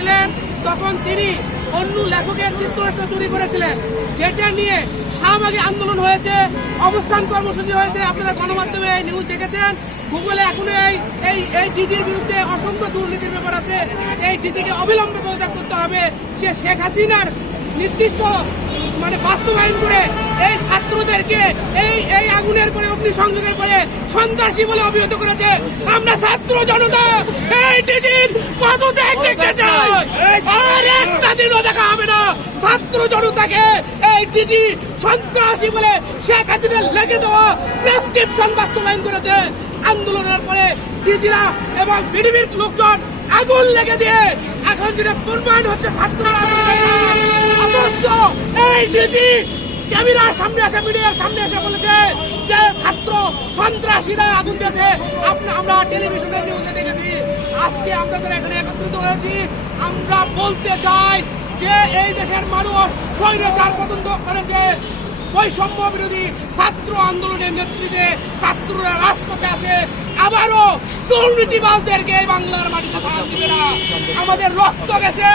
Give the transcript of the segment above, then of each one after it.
ছিলেন তখন তিনি অন্য লেখকের চিত্রনাট্য চুরি করেছিলেন, যেটা নিয়ে শাহবাগী আন্দোলন হয়েছে, অবস্থান কর্মসূচি হয়েছে। আপনারা গণমাধ্যমে এই নিউজ দেখেছেন। গুগলে এখন এই ডিজির বিরুদ্ধে অসংখ্য দুর্নীতির ব্যাপার আছে। এই ডিজিকে অবিলম্বে পদত্যাগ করতে হবে। সে শেখ হাসিনার নির্দিষ্ট বাস্তবায়ন করে এই ছাত্রদেরকে এই আগুনের পরে অগ্নিসংযোগের পরে সন্ত্রাসী বলে অভিহিত করেছে। আমরা ছাত্র জনতা এই ডিজির পদত্যাগ দেখতে চাই, আর একটা দিনও দেখা হবে না ছাত্র জনতাকে এই ডিজি সন্ত্রাসী বলে শেখ হাসিনা লেগে দেওয়া প্রেসক্রিপশন বাস্তবায়ন করেছে। আন্দোলনের পরে ডিজিরা এবং বিডিবির লোকজন আগুন লেগে দিয়ে এখন যেটা প্রমাণ হচ্ছে ছাত্ররা এই ডিজি ক্যামেরার সামনে আসে, মিডিয়ার সামনে এসে বলেছে যে ছাত্র সন্ত্রাসীরা আগুন দিয়েছে। আমরা টেলিভিশনের নিউজে দেখেছি। আজকে আমরা যারা এখানে একত্রিত হয়েছি, আমরা বলতে চাই যে এই দেশের মানুষ স্বৈরাচার পতন করেছে। বৈষম্য বিরোধী ছাত্র আন্দোলনের নেতৃত্বে ছাত্ররা রাজপথে আছে। আবারও দুর্নীতিবাজদেরকে এই বাংলার মাটিতে থাকা দিবে না। আমাদের রক্ত গেছে,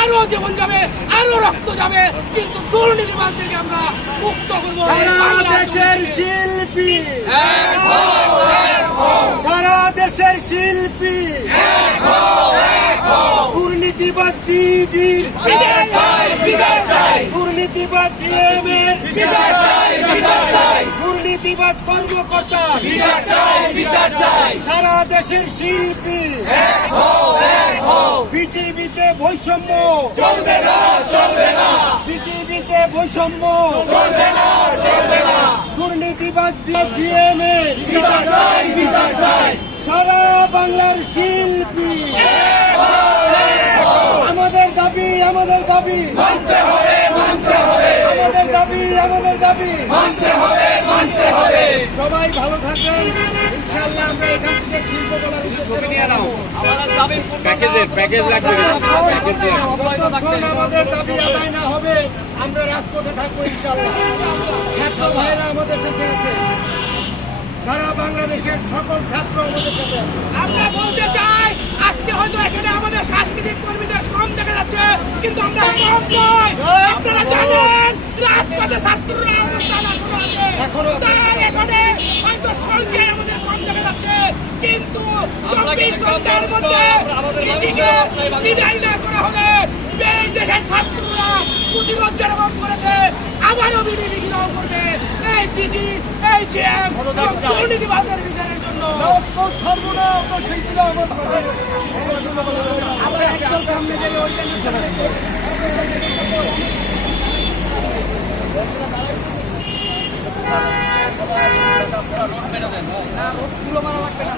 আরো জীবন যাবে, আরো রক্ত যাবে, কিন্তু দুর্নীতিবাজদেরকে আমরা মুক্ত করবো। সারা দেশের শিল্পী, সারা দেশের শিল্পী দুর্নীতিবাজ ডিজির বিদায় চাই, বিদায় চাই, দুর্নীতিবাজ জিএমের বিচার চাই, বিচার চাই, দুর্নীতিবাজ কর্মকর্তা বিচার চাই, বিচার চাই। সারা দেশের শিল্পী বিটিভিতে বৈষম্য চলবে না, চলবে না, বিটিভিতে বৈষম্য চলবে না, চলবে না। দুর্নীতিবাজ জিএমের বিচার চাই, বিচার চাই। সারা বাংলার শিল্পী আমাদের দাবি, আমাদের দাবি মানতে হবে, মানতে হবে, আমাদের দাবি, আমাদের দাবি মানতে হবে, মানতে হবে। সবাই ভালো থাকবেন। ইনশাআল্লাহ আমরা এখান থেকে শিল্পকলার উদ্দেশ্যে নিয়ে নাও। প্যাকেজ লাগবে। যতক্ষণ আমাদের দাবি আদায় না হবে আমরা রাজপথে থাকবো ইনশাআল্লাহ। ছাত্র ভাইরা আমাদের সাথে আছে, সারা বাংলাদেশের সকল ছাত্র আমাদের সাথে আছে। আমরা বলতে চাই, আজকে হয়তো এখানে আমাদের সাংস্কৃতিক কর্মীদের কম দেখা যাচ্ছে, কিন্তু আমরা কম নয়। আপনারা জানেন রাজপথে ছাত্ররা অবস্থান এখনো আছে। তাই এখানে হয়তো সংখ্যায় আমাদের কম দেখা যাচ্ছে, কিন্তু 24 ঘন্টার মধ্যে নিজেকে বিদায় না করা হবে। এই দেশের ছাত্ররা প্রতিরোধ যেরকম করেছে, আবারও বিডিবি গ্রহণ করবে। এই ডিজি, এই জিএম দুর্নীতিবাজের বিচারের জন্য আমরা একদম সামনে যাই। পুরো মারা লাগবে না।